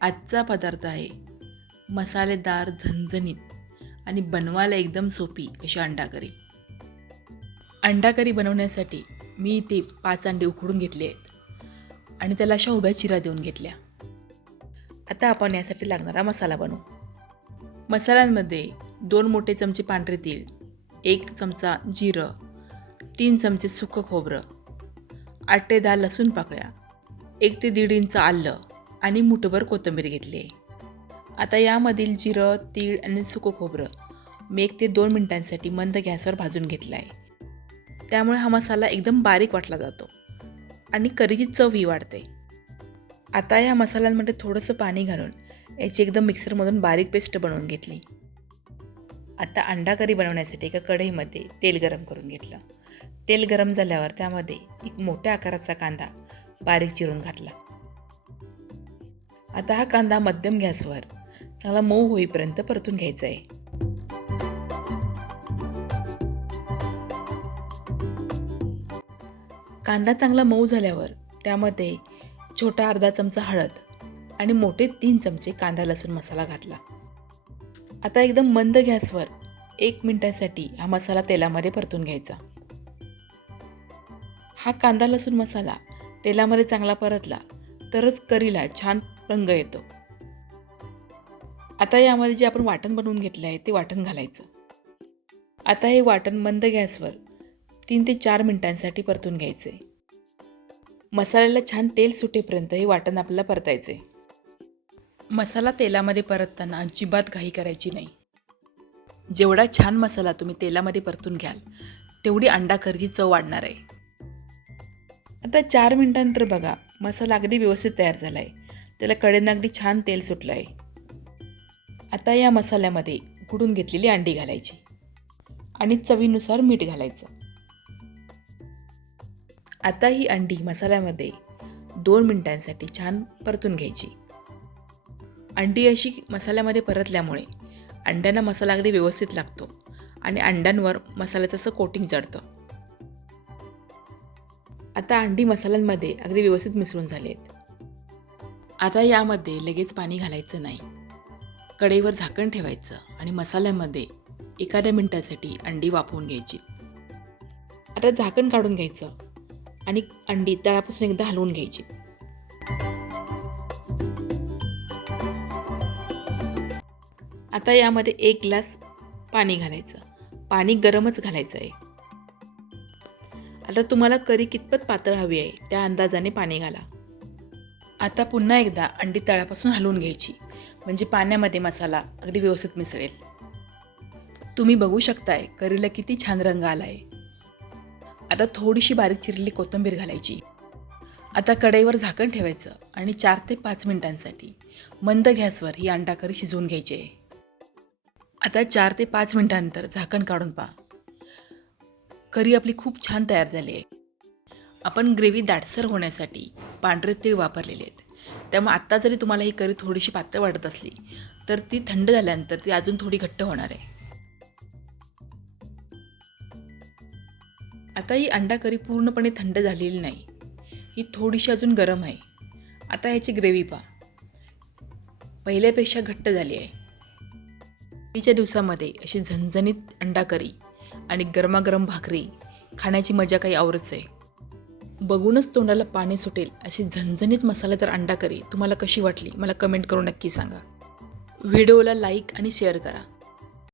आजचा पदार्थ आहे मसालेदार झणझणीत आणि बनवायला एकदम सोपी अशी अंडा करी अंडा करी बनवण्यासाठी मी ते पाच अंडे उकडून घेतले आहेत आणि त्याला अशा उभ्या चिरा देऊन घेतल्या. आता आपण यासाठी लागणारा मसाला बनवू. मसाल्यांमध्ये दोन मोठे चमचे पांढरे तेल एक चमचा जिरं तीन चमचे सुकं खोबरं आठ ते दहा लसूण पाकळ्या एक ते दीड इंच आलं आणि मुठभर कोथिंबीर घेतली. आहे आता यामधील जिरं तीळ आणि सुकं खोबरं मी एक ते दोन मिनिटांसाठी मंद गॅसवर भाजून घेतला आहे त्यामुळे हा मसाला एकदम बारीक वाटला जातो आणि करीची चवही वाढते. आता या मसाल्यांमध्ये थोडंसं पाणी घालून याची एकदम मिक्सरमधून बारीक पेस्ट बनवून घेतली. आता अंडा करी बनवण्यासाठी एका कढईमध्ये तेल गरम करून घेतलं. तेल गरम झाल्यावर त्यामध्ये एक मोठ्या आकाराचा कांदा बारीक चिरून घातला. आता हा कांदा मध्यम गॅसवर चांगला मऊ होईपर्यंत परतून घ्यायचा आहे. कांदा चांगला मऊ झाल्यावर त्यामध्ये छोटा अर्धा चमचा हळद आणि मोठे तीन चमचे कांदा लसूण मसाला घातला. आता एकदम मंद गॅसवर एक मिनिटासाठी हा मसाला तेलामध्ये परतून घ्यायचा. हा कांदा लसूण मसाला तेलामध्ये चांगला परतला तरच करीला छान रंग येतो. आता यामध्ये जे आपण वाटण बनवून घेतलं आहे ते वाटण घालायचं. आता हे वाटण मंद गॅसवर तीन ते चार मिनिटांसाठी परतून घ्यायचे. मसाल्याला छान तेल सुटेपर्यंत हे वाटण आपल्याला परतायचे मसाला तेलामध्ये परतताना अजिबात घाई करायची नाही. जेवढा छान मसाला तुम्ही तेलामध्ये परतून घ्याल तेवढी अंडा करीची चव वाढणार आहे. आता चार मिनटानंतर बघा मसाला अगदी व्यवस्थित तयार झाला आहे त्याला कडेनं अगदी छान तेल सुटलं आहे आता या मसाल्यामध्ये उकडून घेतलेली अंडी घालायची आणि चवीनुसार मीठ घालायचं. आता ही अंडी मसाल्यामध्ये दोन मिनटांसाठी छान परतून घ्यायची. अंडी अशी मसाल्यामध्ये परतल्यामुळे अंड्यांना मसाला अगदी व्यवस्थित लागतो आणि अंड्यांवर मसाल्याचं असं कोटिंग चढतं आता अंडी मसाल्यांमध्ये अगदी व्यवस्थित मिसळून झाले आहेत आता यामध्ये लगेच पाणी घालायचं नाही. कढईवर झाकण ठेवायचं आणि मसाल्यामध्ये एखाद्या मिनिटासाठी अंडी वाफवून घ्यायची. आता झाकण काढून घ्यायचं आणि अंडी तळापासून एकदा हलवून घ्यायची. आता यामध्ये एक ग्लास पाणी घालायचं. पाणी गरमच घालायचं आहे आता तुम्हाला करी कितपत पातळ हवी आहे? त्या अंदाजाने पाणी घाला. आता पुन्हा एकदा अंडी तळापासून हलवून घ्यायची. म्हणजे पाण्यामध्ये मसाला अगदी व्यवस्थित मिसळेल. तुम्ही बघू शकताय करीला किती छान रंग आला आहे आता थोडीशी बारीक चिरलेली कोथिंबीर घालायची. आता कढईवर झाकण ठेवायचं आणि चार ते पाच मिनिटांसाठी मंद गॅसवर ही अंडा करी शिजवून घ्यायची आहे. आता चार ते पाच मिनिटांनंतर झाकण काढून पहा. करी आपली खूप छान तयार झाली आहे. आपण ग्रेव्ही दाटसर होण्यासाठी पांढरे तीळ वापरलेले आहेत. त्यामुळे आत्ता जरी तुम्हाला ही करी थोडीशी पातळ वाटत असली तर ती थंड झाल्यानंतर ती अजून थोडी घट्ट होणार आहे. आता ही अंडा करी पूर्णपणे थंड झालेली नाही. ही थोडीशी अजून गरम आहे. आता ह्याची ग्रेव्ही पहा. पहिल्यापेक्षा घट्ट झाली आहे. तिच्या दिवसामध्ये अशी झणझणीत अंडा करी आणि गरमागरम भाकरी. खाण्याची मजा काही आवरच आहे. बघूनच तोंडाला पाणी सुटेल अशी झणझणीत मसालेदार अंडा करी. तुम्हाला कशी वाटली? मला कमेंट करून नक्की सांगा. व्हिडिओला लाईक आणि शेअर करा.